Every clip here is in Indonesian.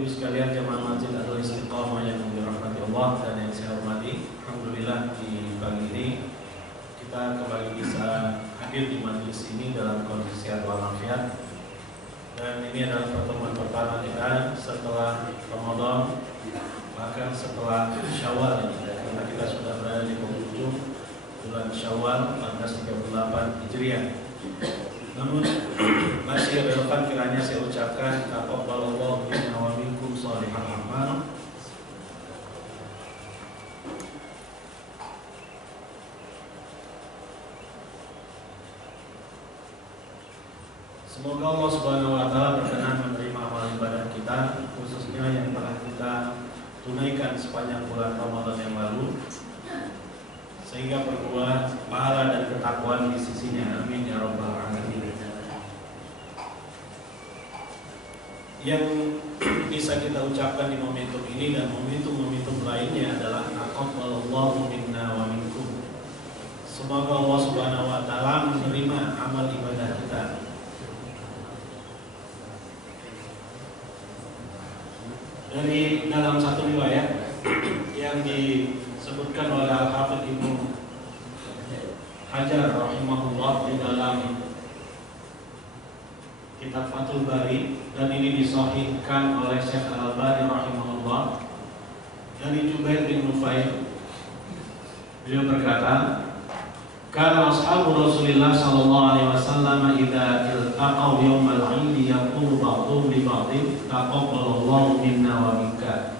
Ibu sekalian jemaah Masjid Al-Istiqamah yang dirahmati Allah dan yang saya hormati, alhamdulillah di pagi ini kita kembali bisa hadir di majelis ini dalam kondisi sehat walafiat. Dan ini adalah pertemuan pertama kita setelah Ramadan, bahkan setelah Syawal ini, karena kita sudah berada di penghujung bulan Syawal 1438 Hijriah. Namun masih relevan kiranya saya ucapkan taqabbalallahu minna wa minkum shalihal a'mal. Semoga Allah Subhanahu wa taala berkenan menerima amal ibadah kita, khususnya yang telah kita tunaikan sepanjang bulan Ramadan yang lalu, sehingga berbuah pahala dan ketakwaan di sisinya. Amin ya rabbal alamin. Yang bisa kita ucapkan di momentum ini dan momentum-momentum lainnya adalah taqabbalallahu minna wa minkum. Semoga Allah Subhanahu wa taala menerima amal ibadah kita. Dari dalam satu riwayat yang disebutkan oleh Al-Hafidz Ibnu Hajar rahimahullah di dalam kitab Fathul Bari, dan ini disahihkan oleh Syekh Al-Albani rahimahullah, dari Jubair bin Nufail. Beliau berkata, "Kana ashabu Rasulillah sallallahu alaihi wasallam idza iltaqaw yaumal 'id yaqulu ba'dhum li ba'dhin taqabbalallahu minna wa minka."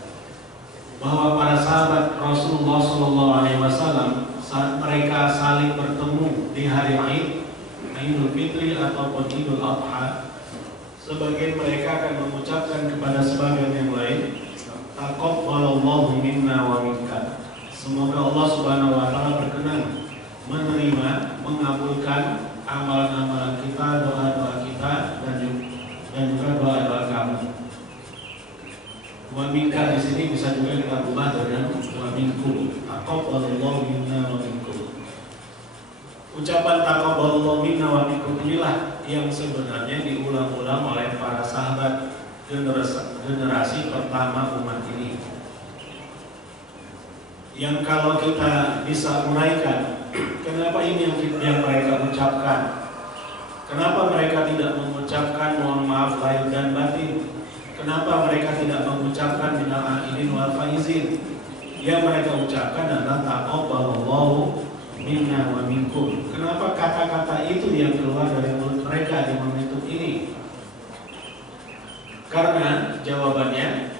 Bahwa para sahabat Rasulullah sallallahu alaihi wasallam saat mereka saling bertemu di hari Id, Idul Fitri ataupun Idul Adha, sebagian mereka akan mengucapkan kepada sebagian yang lain, taqabbalallahu minna wa minka. Semoga Allah Subhanahu wa taala berkenan menerima, mengabulkan amalan-amalan kita, doa-doa kita, dan juga doa-doa kamu. Wa minka di sini bisa juga kita ubah dengan wa minkum. Taqabbalallahu minna wa minkum. Ucapan taqabbalallahu minna wa minkum inilah yang sebenarnya diulang-ulang oleh para sahabat generasi pertama umat ini. Yang kalau kita bisa uraikan, kenapa ini yang mereka ucapkan? Kenapa mereka tidak mengucapkan mohon maaf lahir dan batin? Kenapa mereka tidak mengucapkan minal aidin wal faizin? Yang mereka ucapkan adalah taqabbalallahu minna wa minkum. Kenapa kata-kata itu yang keluar dari mulut mereka di momentum ini? Karena jawabannya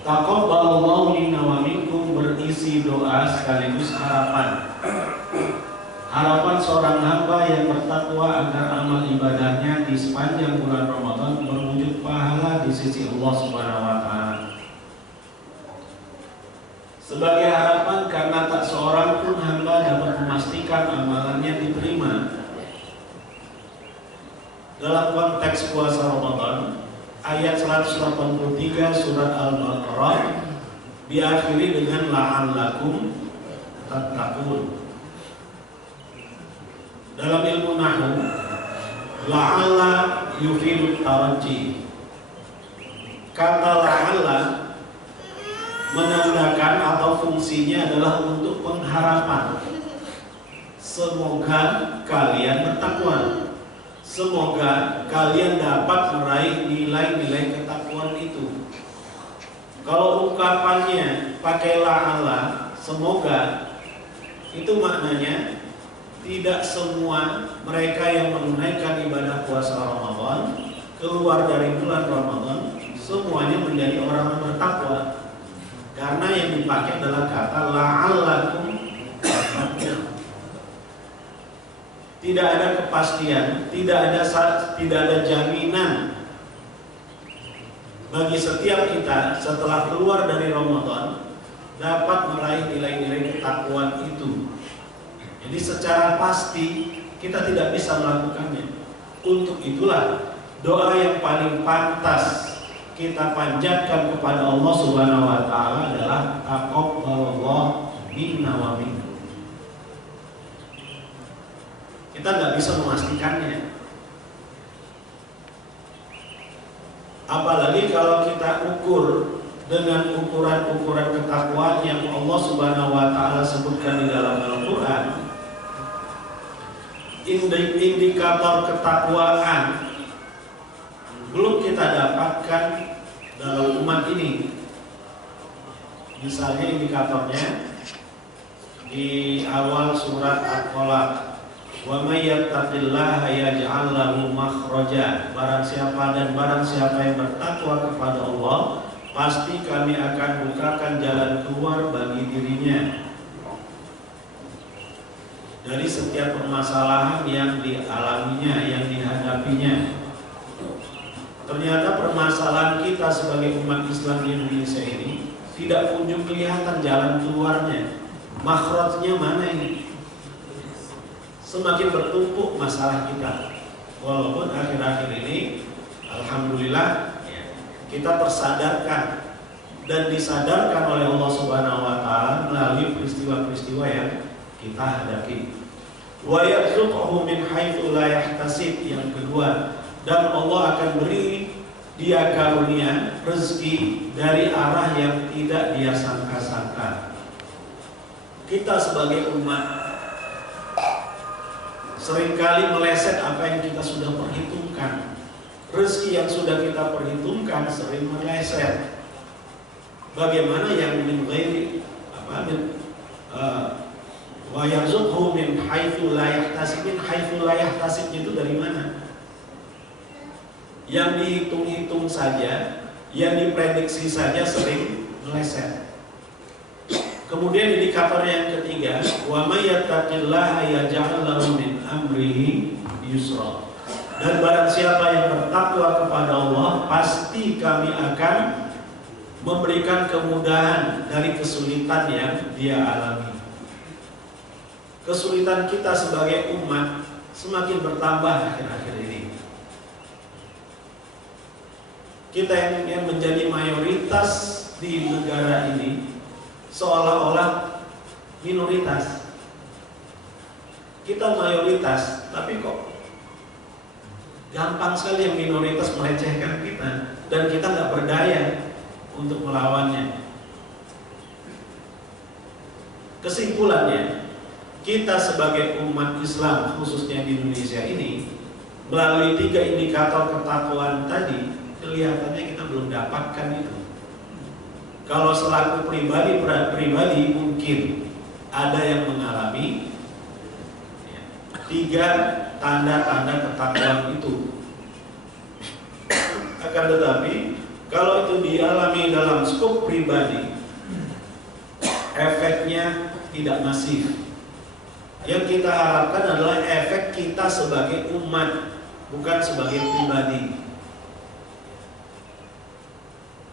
taqabbalallahu minna wa minkum berisi doa sekaligus harapan. Harapan seorang hamba yang bertakwa agar amal ibadahnya di sepanjang bulan Ramadan berwujud pahala di sisi Allah Subhanahu wa taala. Sebagai harapan karena tak seorang pun hamba dapat memastikan amalannya diterima. Dalam konteks puasa Ramadan, ayat 183 surat Al-Baqarah diakhiri dengan la'allakum tattaqun. Dalam ilmu nahwu, la'alla yufidu taraji. Kata la'alla menandakan atau fungsinya adalah untuk pengharapan. Semoga kalian bertakwa. Semoga kalian dapat meraih nilai-nilai ketakwaan itu. Kalau ungkapannya pakai la'alla, semoga, itu maknanya tidak semua mereka yang menunaikan ibadah puasa Ramadan keluar dari bulan Ramadan semuanya menjadi orang yang bertakwa. Karena yang dipakai adalah kata la'allakum. Tidak ada kepastian, tidak ada jaminan bagi setiap kita setelah keluar dari Ramadan dapat meraih nilai-nilai ketakwaan itu. Jadi secara pasti kita tidak bisa melakukannya. Untuk itulah doa yang paling pantas kita panjatkan kepada Allah Subhanahu wa taala adalah taqabbalallahu minna wa minkum. Kita nggak bisa memastikannya. Apalagi kalau kita ukur dengan ukuran-ukuran ketakwaan yang Allah Subhanahu wa taala sebutkan di dalam Al-Qur'an. Indikator ketakwaan belum kita dapatkan dalam umat ini. Misalnya indikatornya di awal surat At-Tolaq, wa may yattaqillaha yaj'al lahu makhraja. Barang siapa yang bertakwa kepada Allah, pasti kami akan bukakan jalan keluar bagi dirinya dari setiap permasalahan yang dialaminya, yang dihadapinya. Ternyata permasalahan kita sebagai umat Islam di Indonesia ini tidak kunjung kelihatan jalan keluarnya. Makhrajnya mana ini? Semakin bertumpuk masalah kita. Walaupun akhir-akhir ini alhamdulillah kita tersadarkan dan disadarkan oleh Allah Subhanahu wa taala melalui peristiwa-peristiwa yang kita hadapi. Wa yarzuquhu min haitsu la yahtasib. Yang kedua, dan Allah akan beri dia karunia rezeki dari arah yang tidak dia sangka-sangka. Kita sebagai umat seringkali meleset apa yang kita sudah perhitungkan. Rezeki yang sudah kita perhitungkan sering meleset. Bagaimana yang min ghairi wa yarzuqhu min haitsu la yahtasib. Min haitsu la yahtasib itu dari mana? Yang dihitung-hitung saja, yang diprediksi saja sering meleset. Kemudian indikator yang ketiga, wa may yattaqillaha yaj'al lahu min amrihi yusra. Dan barang siapa yang bertakwa kepada Allah, pasti kami akan memberikan kemudahan dari kesulitan yang dia alami. Kesulitan kita sebagai umat semakin bertambah akhir-akhir ini. Kita yang menjadi mayoritas di negara ini seolah-olah minoritas. Kita mayoritas, tapi kok gampang sekali yang minoritas melecehkan kita, dan kita nggak berdaya untuk melawannya. Kesimpulannya, kita sebagai umat Islam khususnya di Indonesia ini melalui 3 indikator ketakwaan tadi, kelihatannya kita belum dapatkan itu. Kalau selaku pribadi mungkin ada yang mengalami 3 tanda-tanda ketakwaan itu. Akan tetapi kalau itu dialami dalam skop pribadi, efeknya tidak masif. Yang kita harapkan adalah efek kita sebagai umat, bukan sebagai pribadi.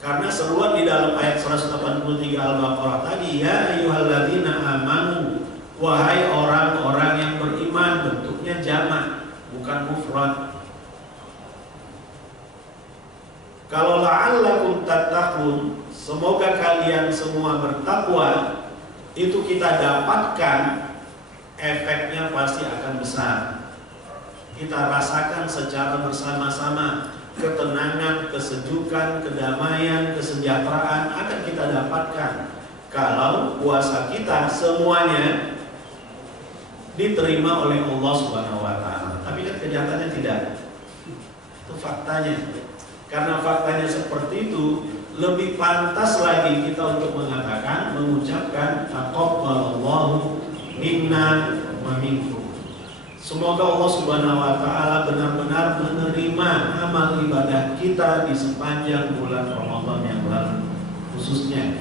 Karena seruan di dalam ayat 183 Al-Baqarah tadi, ya ayyuhalladzina amanu, wahai orang-orang yang beriman, bentuknya jamak, bukan mufrad. Kalau la'allakum tattaqun, semoga kalian semua bertakwa, itu kita dapatkan, efeknya pasti akan besar. Kita rasakan secara bersama-sama. Ketenangan, kesejukan, kedamaian, kesejahteraan akan kita dapatkan kalau puasa kita semuanya diterima oleh Allah Subhanahu wa taala. Tapi kan kenyataannya tidak. Itu faktanya. Karena faktanya seperti itu, lebih pantas lagi kita untuk mengatakan, mengucapkan taqabbalallahu minna wa minkum. Semoga Allah Subhanahu wa taala benar-benar menerima amal ibadah kita di sepanjang bulan Ramadan yang lalu khususnya,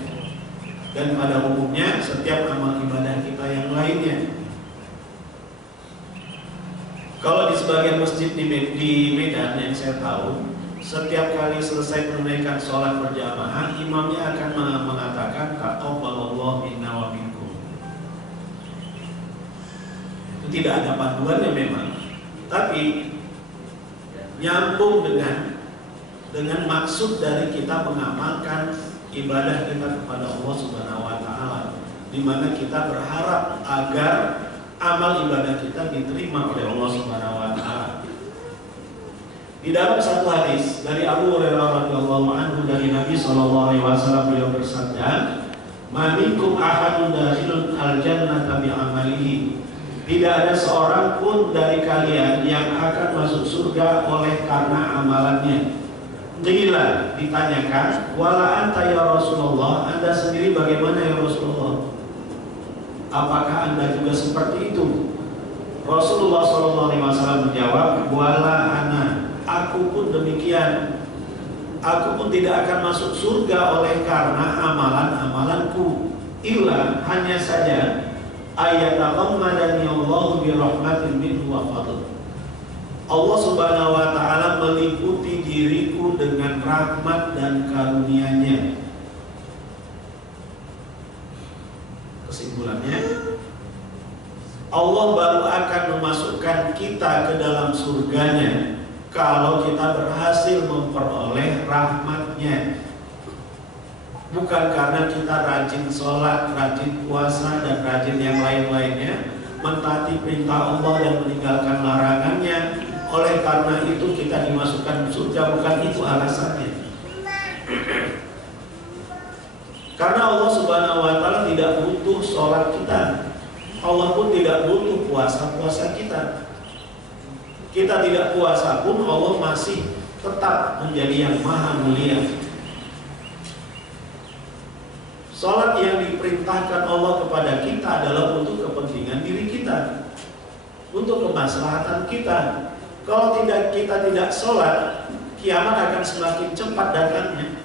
dan pada umumnya setiap amal ibadah kita yang lainnya. Kalau di sebagian masjid di Medan yang saya tahu, setiap kali selesai menunaikan sholat berjamaah, imamnya akan mengatakan taqabbalallahu minna wa minkum. Tidak ada panduannya memang, tapi nyambung dengan maksud dari kita mengamalkan ibadah kita kepada Allah Subhanahu wa taala, di mana kita berharap agar amal ibadah kita diterima oleh Allah Subhanahu wa taala. Di dalam satu hadis dari Abu Hurairah radhiyallahu anhu dari Nabi sallallahu alaihi wasallam, beliau bersabda, "Ma minkum ahadun dakhilun al-jannata bi amalihi." Tidak ada seorang pun dari kalian yang akan masuk surga oleh karena amalannya. Qila, ditanyakan, "Wala anta ya Rasulullah?" Anda sendiri bagaimana ya Rasulullah? Apakah Anda juga seperti itu? Rasulullah SAW menjawab, "Wala ana." Aku pun demikian. Aku pun tidak akan masuk surga oleh karena amalan-amalanku. Illa, hanya saja, ayataghammadani Allahu bi rahmatin minhu wa fadl. Allah Subhanahu wa taala meliputi diriku dengan rahmat dan karunia-Nya. Kesimpulannya, Allah baru akan memasukkan kita ke dalam surganya kalau kita berhasil memperoleh rahmat-Nya. Bukan karena kita rajin sholat, rajin puasa, dan rajin yang lain-lainnya, mentaati perintah Allah dan meninggalkan larangannya. Oleh karena itu kita dimasukkan surga, bukan itu alasannya. Karena Allah Subhanahu wa taala tidak butuh sholat kita. Allah pun tidak butuh puasa kita. Kita tidak puasa pun Allah masih tetap menjadi yang maha mulia. Salat yang diperintahkan Allah kepada kita adalah untuk kepentingan diri kita, untuk kemaslahatan kita. Kalau kita tidak sholat, kiamat akan semakin cepat datangnya.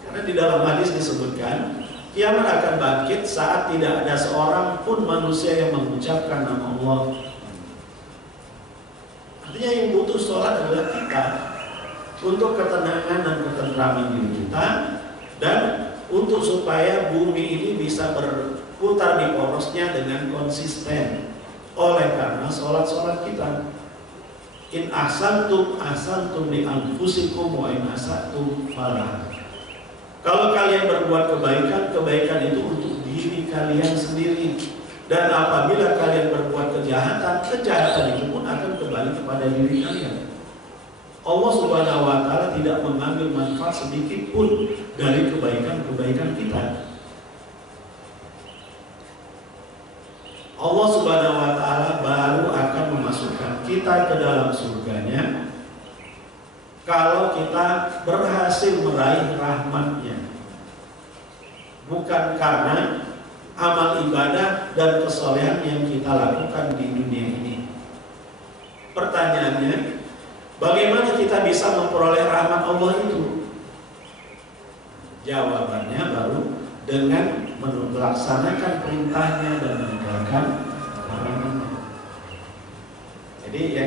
Karena di dalam hadis disebutkan, kiamat akan bangkit saat tidak ada seorang pun manusia yang mengucapkan nama Allah. Artinya yang butuh sholat adalah kita, untuk ketenangan dan ketentraman diri kita, dan untuk supaya bumi ini bisa berputar di porosnya dengan konsisten. Oleh karena sholat kita, in ahsantum ahsantum li anfusikum wa in asatum falah. Kalau kalian berbuat kebaikan, kebaikan itu untuk diri kalian sendiri. Dan apabila kalian berbuat kejahatan, kejahatan itu pun akan kembali kepada diri kalian. Allah Subhanahu wa taala tidak mengambil manfaat sedikit pun dari kebaikan-kebaikan kita. Allah Subhanahu wa taala baru akan memasukkan kita ke dalam surganya kalau kita berhasil meraih rahmat-Nya. Bukan karena amal ibadah dan kesolehan yang kita lakukan di dunia ini. Pertanyaannya, bagaimana kita bisa memperoleh rahmat Allah itu? Jawabannya baru dengan melaksanakan perintahnya dan meninggalkan larangannya. Jadi ya,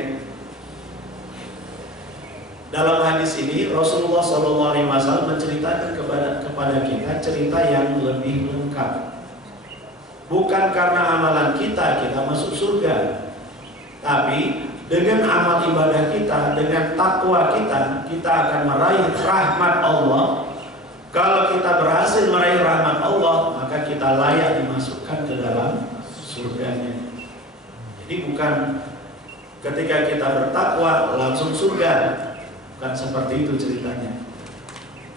dalam hadis ini Rasulullah SAW menceritakan kepada kita cerita yang lebih lengkap. Bukan karena amalan kita masuk surga, tapi dengan amal ibadah kita, dengan takwa kita akan meraih rahmat Allah. Kalau kita berhasil meraih rahmat Allah, maka kita layak dimasukkan ke dalam surganya. Jadi bukan ketika kita bertakwa langsung surga, bukan seperti itu ceritanya.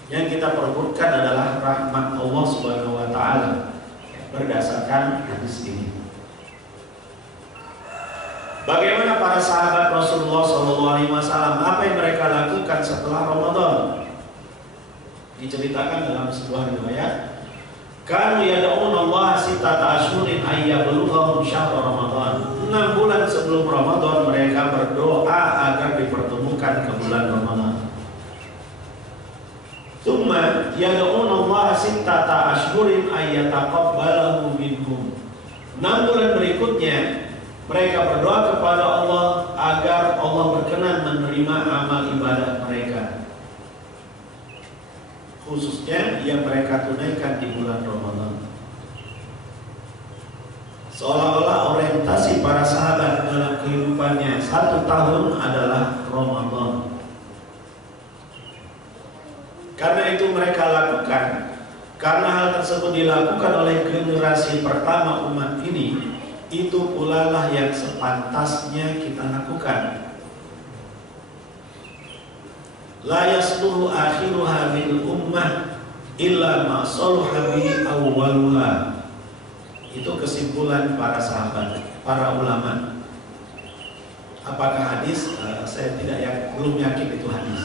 Yang kita perebutkan adalah rahmat Allah Subhanahu wa taala berdasarkan hadis ini. Bagaimana para sahabat Rasulullah SAW, apa yang mereka lakukan setelah Ramadan? Diceritakan dalam sebuah riwayat, kanu yad'una Allah sittata ashhurin ayyablughahum syahr Ramadan. 6 bulan sebelum Ramadan mereka berdoa agar dipertemukan ke bulan Ramadan. Tsumma yad'una Allah sittata ashhurin ayyataqabbalahu minhum. 6 bulan berikutnya mereka berdoa kepada Allah agar Allah berkenan menerima amal ibadah mereka, khususnya yang mereka tunaikan di bulan Ramadan. Seolah-olah orientasi para sahabat dalam kehidupannya 1 tahun adalah Ramadan. Karena itu mereka lakukan. Karena hal tersebut dilakukan oleh generasi pertama umat ini, itu pula lah yang sepantasnya kita lakukan. la yasluhu akhiruha min ummah illa ma saluha bi awwaluha. Itu kesimpulan para sahabat, para ulama. Apakah hadis? Saya belum yakin itu hadis.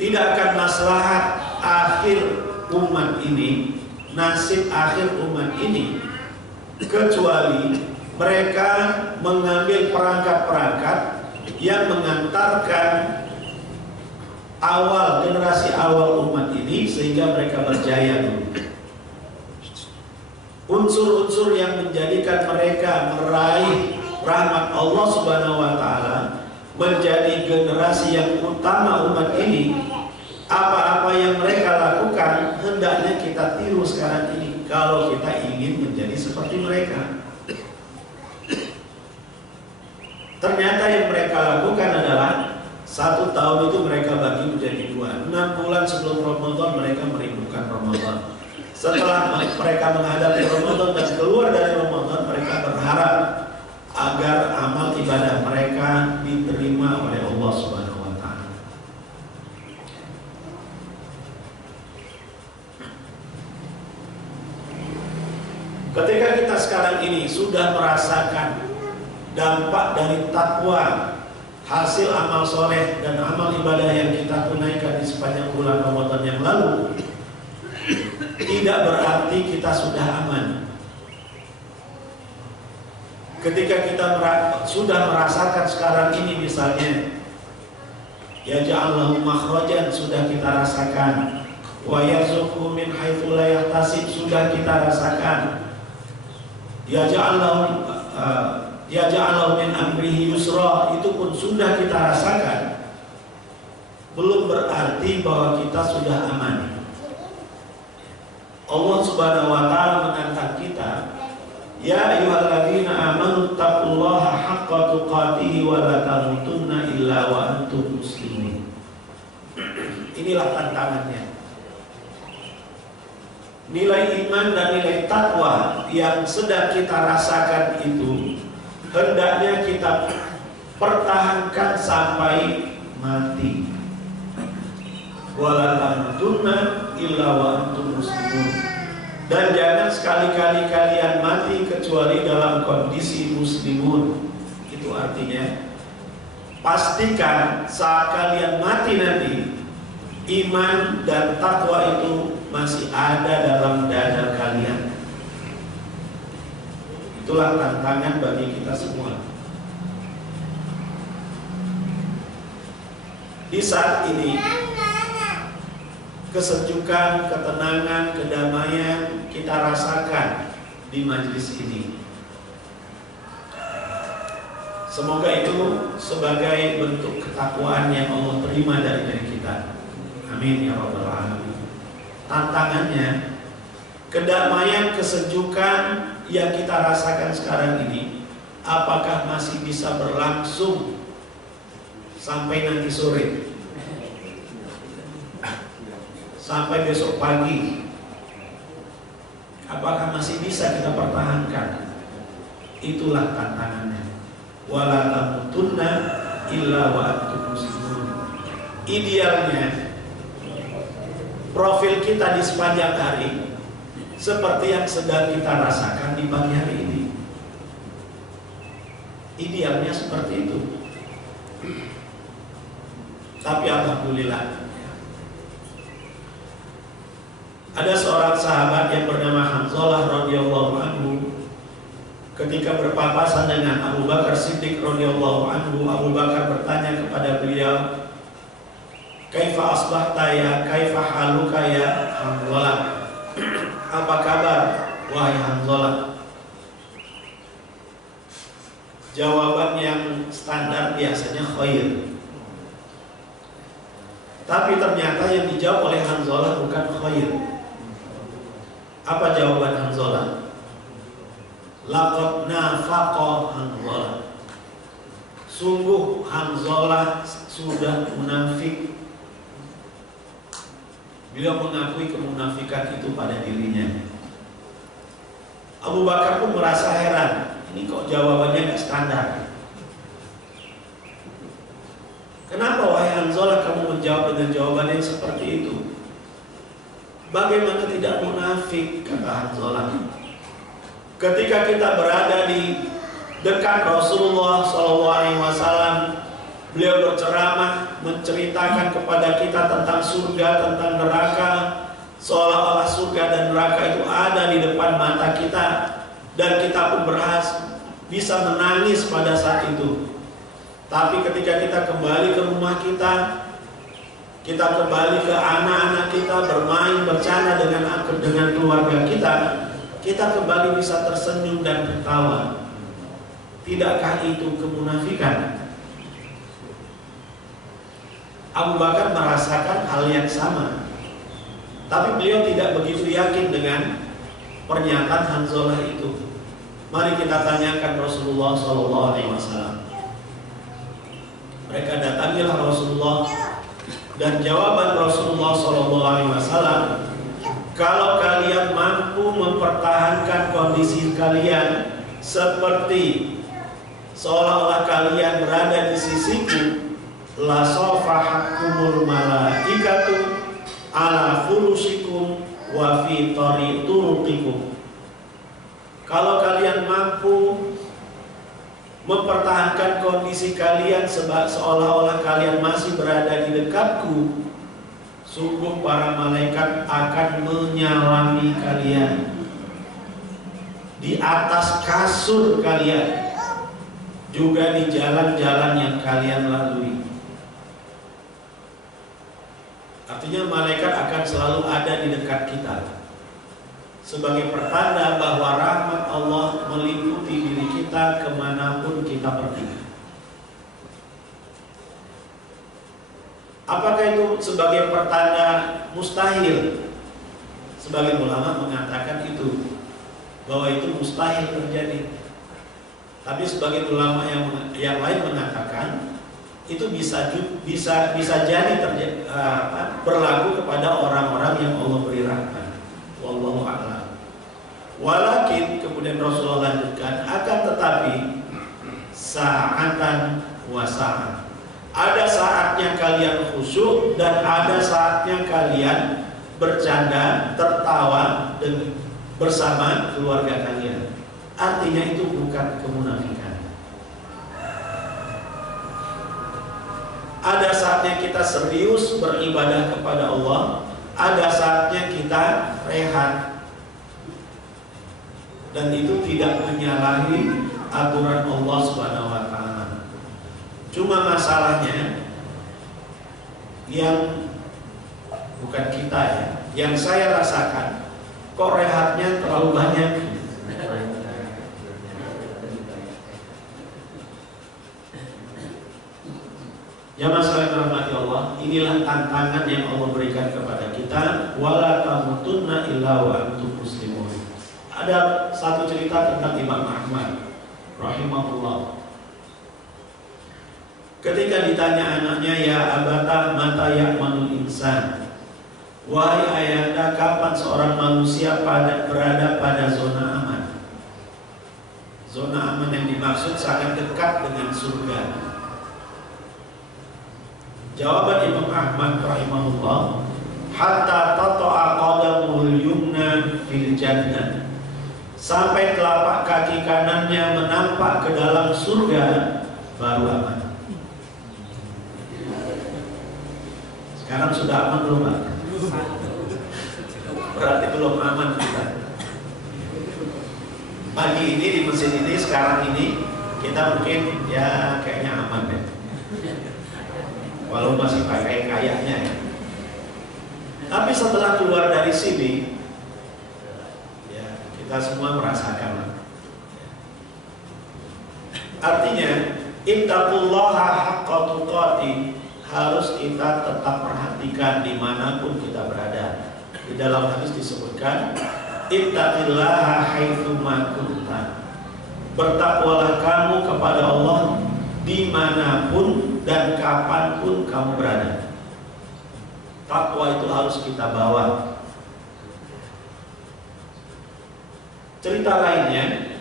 Tidak akan maslahat akhir umat ini, nasib akhir umat ini, kecuali mereka mengambil perangkat-perangkat yang mengantarkan generasi awal umat ini sehingga mereka berjaya dulu. Unsur-unsur yang menjadikan mereka meraih rahmat Allah Subhanahu wa taala, menjadi generasi yang utama umat ini, apa-apa yang mereka lakukan hendaknya kita tiru sekarang ini kalau kita ingin menjadi seperti mereka. Ternyata yang mereka lakukan adalah 1 tahun itu mereka bagi menjadi 2. 6 bulan sebelum Ramadan mereka merindukan Ramadan. Setelah mereka menghadapi Ramadan dan keluar dari Ramadan, mereka berharap agar amal ibadah mereka diterima oleh Allah Subhanahu wa taala. Ketika kita sekarang ini sudah merasakan dampak dari takwa, hasil amal soleh dan amal ibadah yang kita tunaikan di sepanjang bulan Ramadan yang lalu, tidak berarti kita sudah aman. Ketika kita sudah merasakan sekarang ini misalnya, ya ja'allahu makhrajan sudah kita rasakan, wa yarzuqhu min haitsu la yahtasib sudah kita rasakan, ya ja'allahu min amrihi yusra itu pun sudah kita rasakan, belum berarti bahwa kita sudah aman. Allah Subhanahu wa taala menantang kita, ya ayyuhalladzina amanu taqullaha haqqa tuqatih wa la tamutunna illa wa antum muslimun. Inilah tantangannya. Nilai iman dan nilai takwa yang sedang kita rasakan itu hendaknya kita pertahankan sampai mati. Wala tamutunna illa wa antum muslimun. Dan jangan sekali-kali kalian mati kecuali dalam kondisi muslimun. Itu artinya pastikan saat kalian mati nanti iman dan takwa itu masih ada dalam dada kalian. Itulah tantangan bagi kita semua. Di saat ini kesejukan, ketenangan, kedamaian kita rasakan di majelis ini. Semoga itu sebagai bentuk ketakwaan yang Allah terima dari kita. Amin ya rabbal alamin. Tantangannya, kedamaian, kesejukan yang kita rasakan sekarang ini, apakah masih bisa berlangsung sampai nanti sore, sampai besok pagi? Apakah masih bisa kita pertahankan? Itulah tantangannya. Wala tamutunna illa wa antum muslimun. Idealnya profil kita di sepanjang hari seperti yang sedang kita rasakan di pagi hari ini. Idealnya seperti itu. Tapi alhamdulillah, ada seorang sahabat yang bernama Hanzalah radhiyallahu anhu. Ketika berpapasan dengan Abu Bakar Siddiq radhiyallahu anhu, Abu Bakar bertanya kepada beliau, "Kaifa asbahta ya? Kaifa haluka ya Hanzalah?" Apa kabar wahai Hanzalah? Jawaban yang standar biasanya khair. Tapi ternyata yang dijawab oleh Hanzalah bukan khair. Apa jawaban Hanzalah? Laqad nafaqa Hanzalah. Sungguh Hanzalah sudah munafik. Beliau mengakui kemunafikan itu pada dirinya. Abu Bakar pun merasa heran, ini kok jawabannya nggak standar. Kenapa wahai Hanzalah kamu menjawab dengan jawaban yang seperti itu? Bagaimana tidak munafik, kata Hanzalah. Ketika kita berada di dekat Rasulullah SAW, beliau berceramah, menceritakan kepada kita tentang surga, tentang neraka, seolah-olah surga dan neraka itu ada di depan mata kita, dan kita pun bisa menangis pada saat itu. Tapi ketika kita kembali ke rumah kita kembali ke anak-anak kita, bermain, bercanda dengan keluarga kita kembali bisa tersenyum dan tertawa. Tidakkah itu kemunafikan? Abu Bakar merasakan hal yang sama, tapi beliau tidak begitu yakin dengan pernyataan Hanzalah itu. Mari kita tanyakan Rasulullah SAW. Mereka datangilah Rasulullah, dan jawaban Rasulullah SAW, kalau kalian mampu mempertahankan kondisi kalian seperti seolah-olah kalian berada di sisiku, la safahakumul malaikatu ala furusikum wa fi turuqikum. Kalau kalian mampu mempertahankan kondisi kalian seolah-olah kalian masih berada di dekatku, sungguh para malaikat akan menyalami kalian di atas kasur kalian, juga di jalan-jalan yang kalian lalui. Artinya malaikat akan selalu ada di dekat kita, sebagai pertanda bahwa rahmat Allah meliputi diri kita kemanapun kita pergi. Apakah itu sebagai pertanda mustahil? Sebagian ulama mengatakan itu, bahwa itu mustahil terjadi. Tapi sebagian ulama yang lain mengatakan itu bisa jadi berlaku kepada orang-orang yang Allah beri rahmat. Wallahu a'lam. Walakin, kemudian Rasulullah lanjutkan, akan tetapi sa'atan wa sa'at. Ada saatnya kalian khusyuk dan ada saatnya kalian bercanda, tertawa bersama keluarga kalian. Artinya itu bukan kemunafikan. Ada saatnya kita serius beribadah kepada Allah, ada saatnya kita rehat, dan itu tidak menyalahi aturan Allah Subhanahu wa Ta'ala. Cuma masalahnya yang bukan kita ya, yang saya rasakan, kok rehatnya terlalu banyak. Jamaah sekalian rahmati Allah, inilah tantangan yang Allah berikan kepada kita. Wala tamutunna illa wa antum muslimun. Ada satu cerita tentang Imam Ahmad rahimahullah. Ketika ditanya anaknya, ya abata mata ya'manul insan, wahai ayahanda, kapan seorang manusia berada pada zona aman? Zona aman yang dimaksud sangat dekat dengan surga. Jawaban Imam Ahmad rahimahullah, hatta tata'a qadamul yumna fil jannah, sampai telapak kaki kanannya menampak ke dalam surga, baru aman. Sekarang sudah aman belum, Pak? Berarti belum aman kita. Pagi ini di mesin ini, sekarang ini kita mungkin ya kayaknya aman deh. Walau masih pakai kayaknya ya. Tapi setelah keluar dari sini, ya kita semua merasakan. Artinya, ittaqullaha haqqa tuqatih, harus kita tetap perhatikan dimanapun kita berada. Di dalam hadis disebutkan, ittaqillaha haitsu ma kunta, bertakwalah kamu kepada Allah dimanapun dan kapanpun kamu berada. Takwa itu harus kita bawa. Cerita lainnya,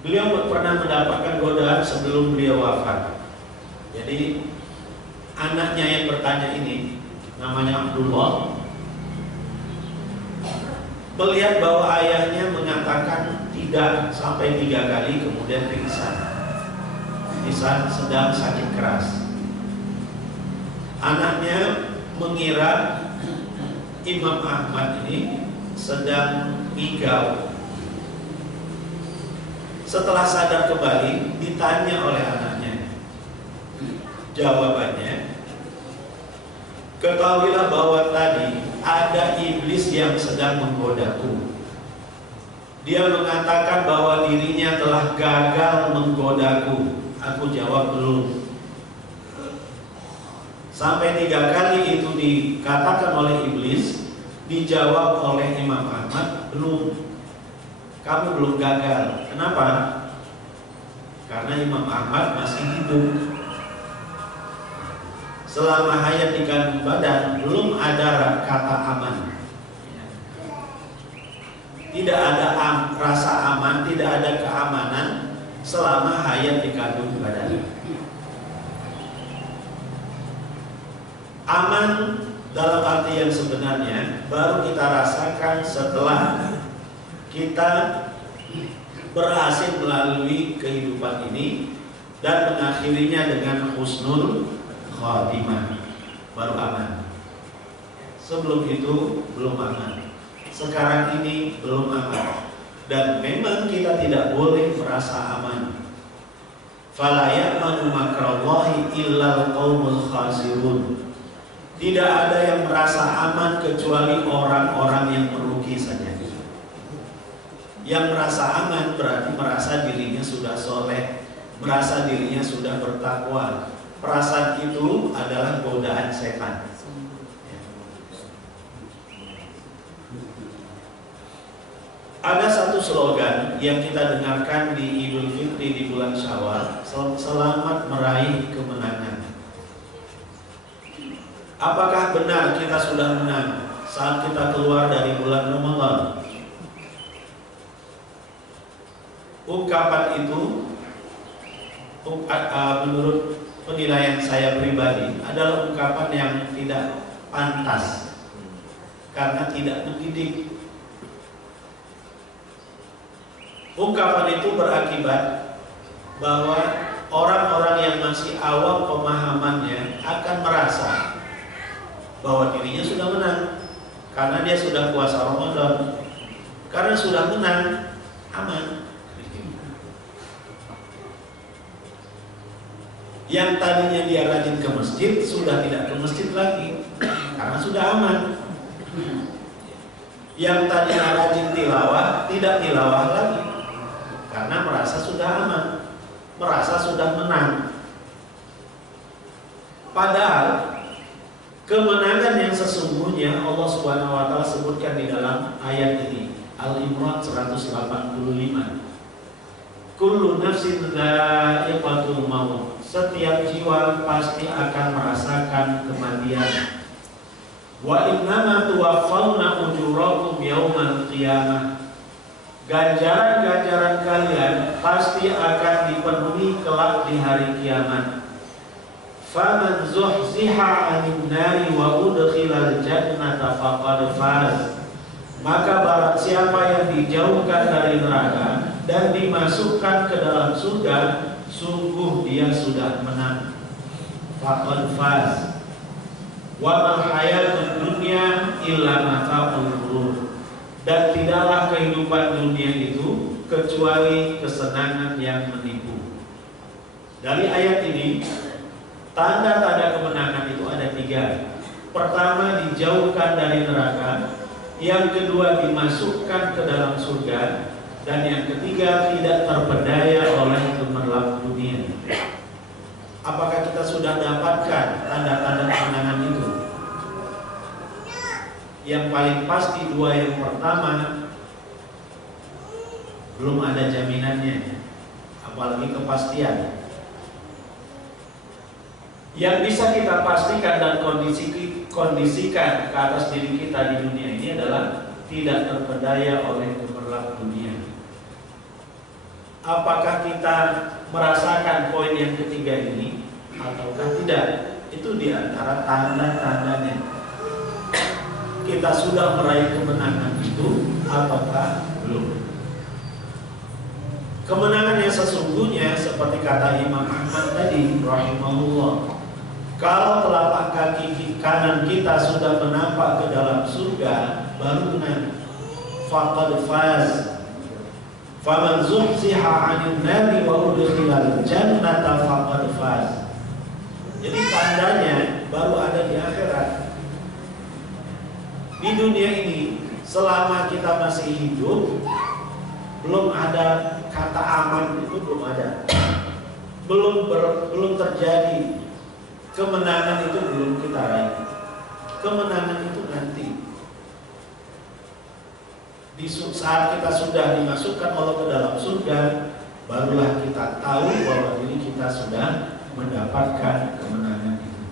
beliau pernah mendapatkan godaan sebelum beliau wafat. Jadi anaknya yang bertanya ini, namanya Abdullah, melihat bahwa ayahnya mengatakan tidak sampai 3 kali, kemudian pingsan. Pingsan sedang sakit keras. Anaknya mengira Imam Ahmad ini sedang ngigau. Setelah sadar kembali, ditanya oleh anaknya. Jawabannya, ketahuilah bahwa tadi ada iblis yang sedang menggodaku. Dia mengatakan bahwa dirinya telah gagal menggodaku. Aku jawab belum. Sampai 3 kali itu dikatakan oleh iblis, dijawab oleh Imam Ahmad, belum. Kamu belum gagal. Kenapa? Karena Imam Ahmad masih hidup. Selama hayat di kandung badan belum ada kata aman. Tidak ada rasa aman, tidak ada keamanan selama hayat di kandung badan. Aman dalam arti yang sebenarnya baru kita rasakan setelah kita berhasil melalui kehidupan ini dan mengakhirinya dengan husnul khatimah, baru aman. Sebelum itu belum aman. Sekarang ini belum aman. Dan memang kita tidak boleh merasa aman. Fala ya'manu makrallahi illal qaumul khasirun. Tidak ada yang merasa aman kecuali orang-orang yang merugi saja. Yang merasa aman berarti merasa dirinya sudah soleh, merasa dirinya sudah bertakwa. Perasaan itu adalah godaan setan. Ada satu slogan yang kita dengarkan di Idul Fitri di bulan Syawal, selamat meraih kemenangan. Apakah benar kita sudah menang saat kita keluar dari bulan Ramadan? Ungkapan itu menurut penilaian saya pribadi adalah ungkapan yang tidak pantas karena tidak mendidik. Ungkapan itu berakibat bahwa orang-orang yang masih awam pemahamannya akan merasa bahwa dirinya sudah menang karena dia sudah puasa Ramadan, karena sudah menang, aman. Yang tadinya dia rajin ke masjid sudah tidak ke masjid lagi karena sudah aman. Yang tadinya rajin tilawah tidak tilawah lagi karena merasa sudah aman, merasa sudah menang. Padahal kemenangan yang sesungguhnya Allah Subhanahu wa taala sebutkan di dalam ayat ini, Al-Imran 185. Kullu nafsin dha'iqatul maut. Setiap jiwa pasti akan merasakan kematian. Wa innama tuwaffawna ujurakum yaumal qiyamah. Ganjaran-ganjaran kalian pasti akan dipenuhi kelak di hari kiamat. Faman zuhziha 'anil nari wa udkhilal jannata faqad faz. Maka barang siapa yang dijauhkan dari neraka dan dimasukkan ke dalam surga, sungguh dia sudah menang. Faqad faz. Wa mal hayatud dunya illa mata'ul ghurur. Dan tidaklah kehidupan dunia itu kecuali kesenangan yang menipu. Dari ayat ini, tanda-tanda kemenangan itu ada 3. Pertama, dijauhkan dari neraka. Yang kedua, dimasukkan ke dalam surga. Dan yang ketiga, tidak terpedaya oleh gemerlap dunia. Apakah kita sudah dapatkan tanda-tanda kemenangan itu? Yang paling pasti 2 yang pertama belum ada jaminannya, apalagi kepastian. Yang bisa kita pastikan dan kondisikan ke atas diri kita di dunia ini adalah tidak terpedaya oleh gemerlap dunia. Apakah kita merasakan poin yang ketiga ini ataukah tidak? Itu Itu di antara tanda-tandanya kita sudah meraih kemenangan itu ataukah belum. Kemenangan yang sesungguhnya seperti kata Imam Ahmad tadi rahimahullah, kalau telapak kaki kanan kita sudah menampak ke dalam surga, baru benar. Faqad faz. Faman zuhziha 'anil nari wa udkhilal jannata faqad faz. Jadi tandanya baru ada di akhirat. Di dunia ini selama kita masih hidup belum ada kata aman, itu belum ada. Belum terjadi. Kemenangan itu belum kita raih. Kemenangan itu nanti. Di saat kita sudah dimasukkan Allah ke dalam surga, barulah kita tahu bahwa diri kita sudah mendapatkan kemenangan itu.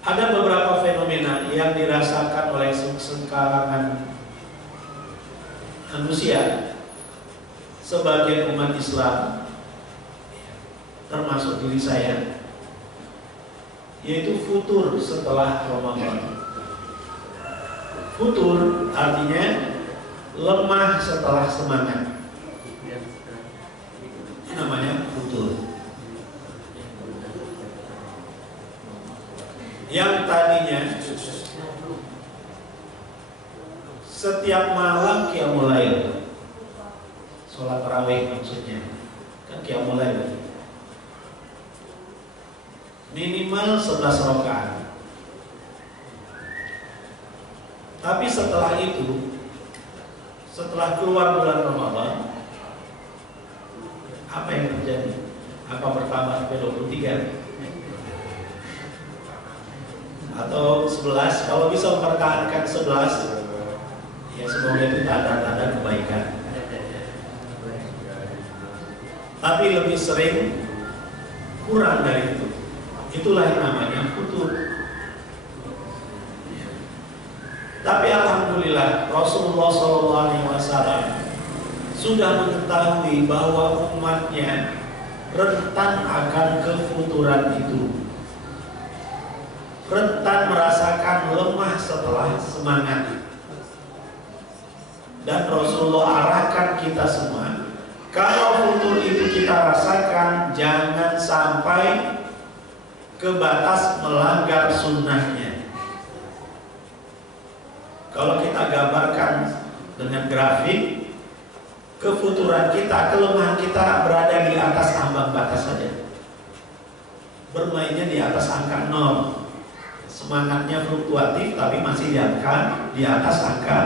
Ada beberapa fenomena yang dirasakan oleh sekalangan manusia sebagai umat Islam, termasuk diri saya, yaitu futur setelah Ramadan. Futur artinya lemah setelah semangat. Namanya futur. Yang tadinya setiap malam qiyamul lail, sholat tarawih maksudnya, kan qiyamul lail minimal 11 rakaat. Tapi setelah itu, setelah keluar bulan Ramadan, apa yang terjadi? Apa bertambah sampai 23? Atau 11? Kalau bisa mempertahankan 11, ya semoga itu tanda-tanda kebaikan. Tapi lebih sering kurang dari itu. Itulah yang namanya futur. Tapi alhamdulillah Rasulullah SAW sudah mengetahui bahwa umatnya rentan akan kefuturan itu, rentan merasakan lemah setelah semangat. Dan Rasulullah arahkan kita semua, kalau futur itu kita rasakan, jangan sampai ke batas melanggar sunnahnya. Kalau kita gambarkan dengan grafik, kefuturan kita, kelemahan kita berada di atas ambang batas saja. Bermainnya di atas angka 0. Semangatnya fluktuatif tapi masih di atas angka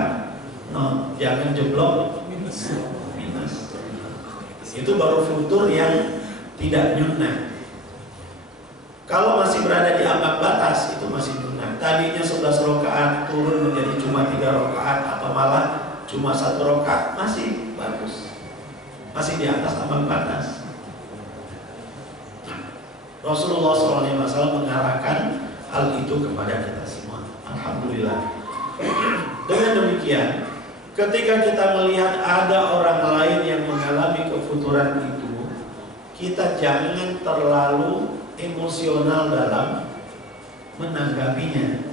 0. Jangan jeblok minus. Itu baru futur yang tidak nyunah. Kalau masih berada di ambang batas, itu masih sunnah. Tadinya 11 rakaat turun menjadi cuma 3 rakaat atau malah cuma 1 rakaat, masih bagus, masih di atas ambang batas. Rasulullah SAW mengarahkan hal itu kepada kita semua. Alhamdulillah. Dengan demikian, ketika kita melihat ada orang lain yang mengalami kefuturan itu, kita jangan terlalu emosional dalam menanggapinya.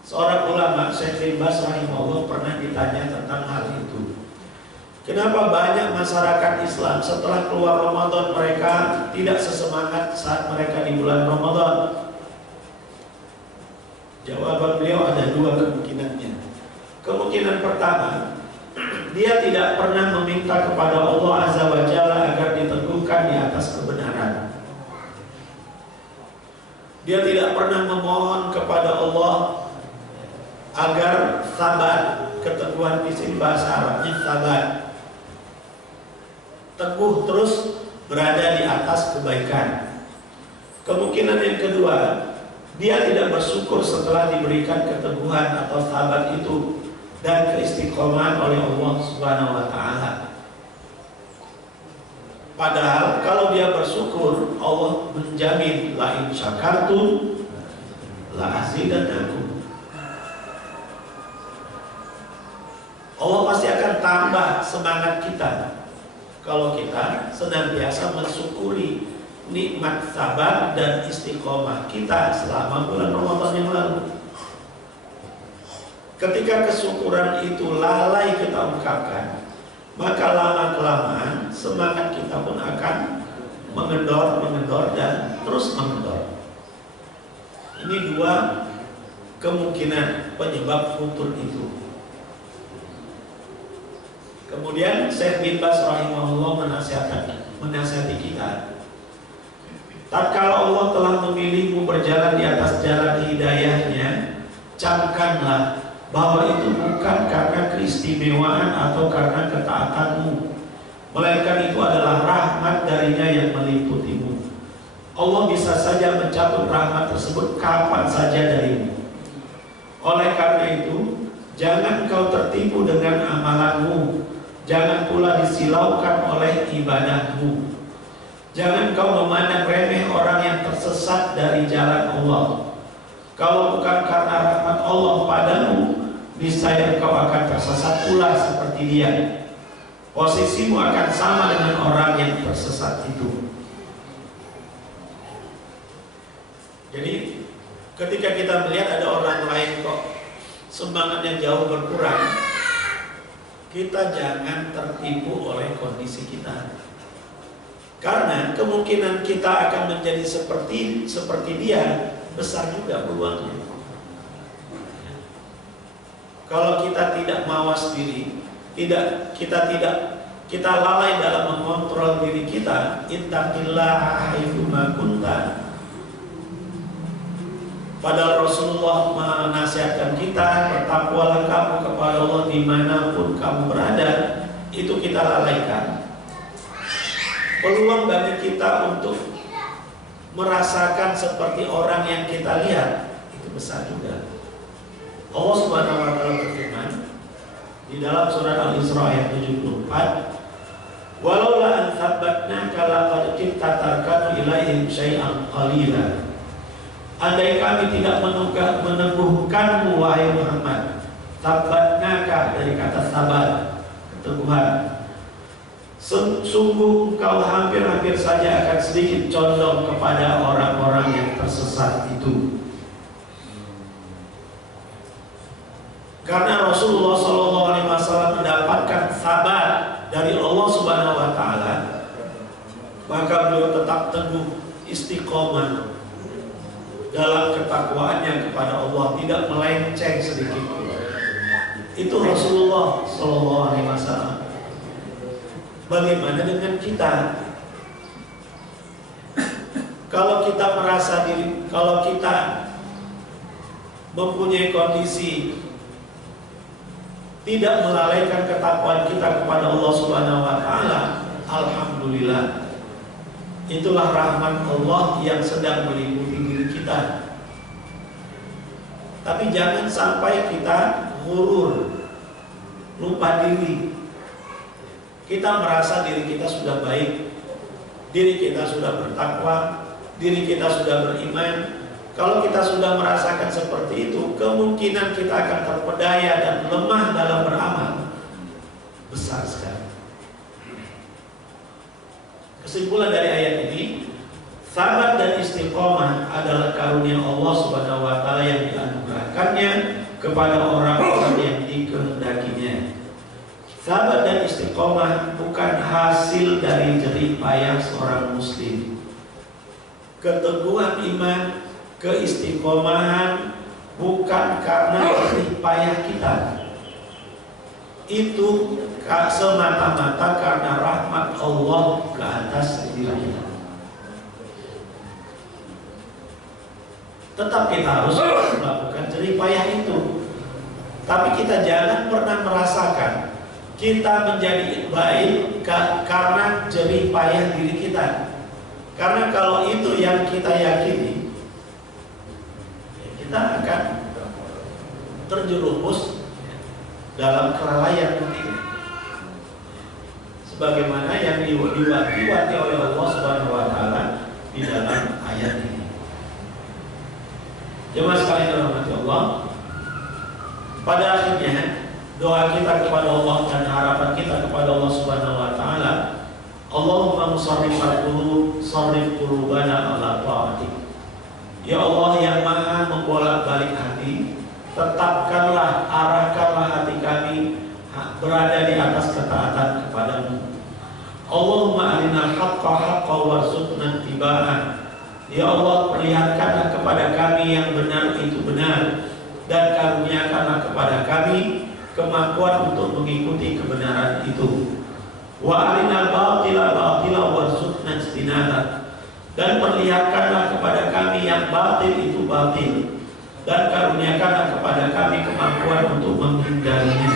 Seorang ulama, Syekh bin Baz rahimahullah, pernah ditanya tentang hal itu. Kenapa banyak masyarakat Islam setelah keluar Ramadan mereka tidak sesemangat saat mereka di bulan Ramadan? Jawaban beliau ada 2 kemungkinannya. Kemungkinan pertama, dia tidak pernah meminta kepada Allah Azza wa Jalla agar diteguhkan di atas kebenaran. Dia tidak pernah memohon kepada Allah agar sabar. Keteguhan di sini bahasa Arabnya sabar, teguh terus berada di atas kebaikan. Kemungkinan yang kedua, dia tidak bersyukur setelah diberikan keteguhan atau sabar itu dan keistiqomahan oleh Allah Subhanahu wa Ta'ala. Padahal kalau dia bersyukur, Allah menjamin la in syakartum la azidannakum. Allah pasti akan tambah semangat kita kalau kita senantiasa mensyukuri nikmat sabar dan istiqomah kita selama bulan Ramadan yang lalu. Ketika kesyukuran itu lalai kita ungkapkan, maka lama-kelamaan semangat kita pun akan mengendor dan terus mengendor. Ini dua kemungkinan penyebab futur itu. Kemudian Syekh bin Baz rahimahullah menasihati kita. Tatkala Allah telah memilihmu berjalan di atas jalan hidayahnya, camkanlah bahwa itu bukan karena keistimewaan atau karena ketaatanmu, melainkan itu adalah rahmat darinya yang meliputimu. Allah bisa saja mencabut rahmat tersebut kapan saja darimu. Oleh karena itu, jangan kau tertipu dengan amalanmu, jangan pula disilaukan oleh ibadahmu. Jangan kau memandang remeh orang yang tersesat dari jalan Allah. Kalau bukan karena rahmat Allah padamu, niscaya kau akan tersesat pula seperti dia. Posisimu akan sama dengan orang yang tersesat itu. Jadi ketika kita melihat ada orang lain kok semangatnya jauh berkurang, kita jangan tertipu oleh kondisi kita. Karena kemungkinan kita akan menjadi seperti dia besar juga peluangnya. Kalau kita tidak mawas diri, kita lalai dalam mengontrol diri kita, ittaqillaha haitsuma kunta. Padahal Rasulullah menasihatkan kita, bertakwalah kamu kepada Allah dimanapun kamu berada. Itu kita lalaikan. Peluang bagi kita untuk merasakan seperti orang yang kita lihat itu besar juga. Allah Subhanahu wa taala berfirman di dalam surat Al-Isra ayat 74, "Walaula an tsabbatnaka laqad kitta tarkanu ilaihim syai'an qalila." Andai kami tidak meneguhkanmu wahai Muhammad, tsabbatnaka dari kata sabar, keteguhan. Sungguh kau hampir-hampir saja akan sedikit condong kepada orang-orang yang tersesat itu. Karena Rasulullah SAW mendapatkan sabar dari Allah Subhanahu Wa Taala, maka beliau tetap teguh istiqomah dalam ketakwaannya kepada Allah, tidak melenceng sedikit. Itu Rasulullah SAW. Bagaimana dengan kita? Kalau kita merasa diri, kalau kita mempunyai kondisi tidak melalaikan ketakwaan kita kepada Allah Subhanahu wa taala, alhamdulillah. Itulah rahmat Allah yang sedang meliputi diri kita. Tapi jangan sampai kita ghurur, lupa diri. Kita merasa diri kita sudah baik, diri kita sudah bertakwa, diri kita sudah beriman. Kalau kita sudah merasakan seperti itu, kemungkinan kita akan terpedaya dan lemah dalam beramal besar sekali. Kesimpulan dari ayat ini, sabar dan istiqomah adalah karunia Allah Subhanahu wa taala yang dianugerahkannya kepada orang-orang yang dikehendakinya. Sabar dan istiqomah bukan hasil dari jerih payah seorang muslim. Keteguhan iman, keistiqomahan bukan karena jerih payah kita. Itu semata-mata karena rahmat Allah ke atas diri kita. Tetap kita harus melakukan jerih payah itu. Tapi kita jangan pernah merasakan kita menjadi baik karena jerih payah diri kita. Karena kalau itu yang kita yakini, kita akan terjerumus dalam kelalaian nantinya. Sebagaimana yang diwati oleh Allah Subhanahu wa taala di dalam ayat ini. Jemaah sekalian dirahmati Allah, pada akhirnya doa kita kepada Allah dan harapan kita kepada Allah Subhanahu wa taala, Allahumma musarrifal qulub, sarrif qulubana ala ta'atik. Ya Allah yang Maha membolak-balik hati, tetapkanlah, arahkanlah hati kami berada di atas ketaatan kepadamu. Allahumma arinal haqqa haqqa warzuqna ittiba'ah. Ya Allah, perlihatkanlah kepada kami yang benar itu benar, dan karuniakanlah kepada kami kemampuan untuk mengikuti kebenaran itu. Wa arinal batila batila warzuqna istinabah. Dan perlihatkanlah kepada kami yang batil itu batil, dan karuniakanlah kepada kami kemampuan untuk menghindarinya.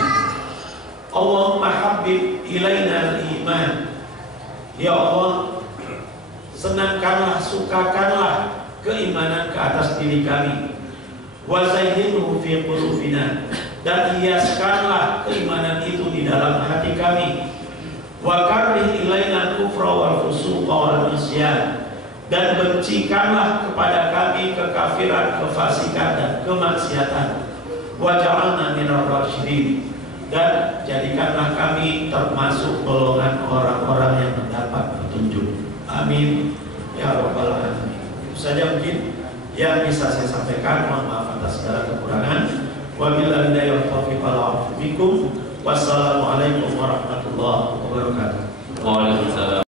Allahumma habbib ilaina al-iman. Ya Allah, senangkanlah, sukakanlah keimanan ke atas diri kami. Wa zayyinhu fi qulubina. Dan hiaskanlah keimanan itu di dalam hati kami. Wa karrih ilaina al-kufra wal fusuqa wal isyan. Dan bencikanlah kepada kami kekafiran, kefasikan dan kemaksiatan. Wa ja'alna minar rasyidin. Dan jadikanlah kami termasuk golongan orang-orang yang mendapat petunjuk. Amin ya rabbal alamin. Itu saja mungkin yang bisa saya sampaikan. Mohon maaf atas segala kekurangan. Wabillahi taufiq wal hidayah. Wassalamualaikum warahmatullahi wabarakatuh. Waalaikumsalam.